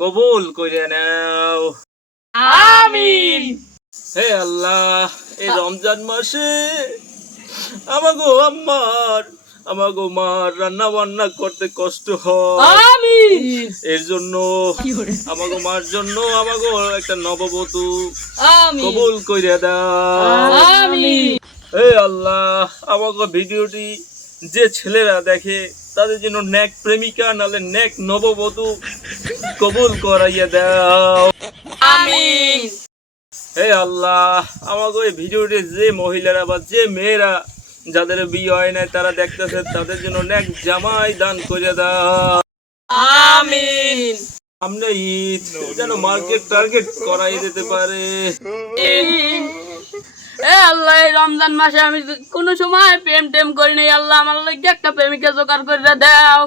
কবুল করে নাও। আমিন। হে আল্লাহ, এই রমজান মাসে আমাগো মার রান্না বান্না করতে কষ্ট হয়। আমিন। এর জন্য আমাগো মার জন্য আমাগো একটা নববধূ আমিন। কবুল কইরা দাও। আমিন। হে আল্লাহ, আমাগো ভিডিওটি যে ছেলেরা দেখে তাদের জন্য নেক প্রেমিকা নালে নেক নববধূ কবুল করাইয়া দাও। আমিন। হে আল্লাহ, আমাগো এই ভিডিওটি যে মহিলারা বা যে মেয়েরা যাদের বিয়ে হয় নাই তারা দেখতেছে তাদের জন্য নেক জামাই দান করে দাও। আমিন। সামনে ঈদ যেন মার্কেট টার্গেট করাই দিতে পারে। এ আল্লাহ, এই রমজান মাসে আমি কোনো সময় প্রেম টেম করি নাই। আল্লাহ আমার লাগি একটা প্রেমিকা জোগাড় করে দাও।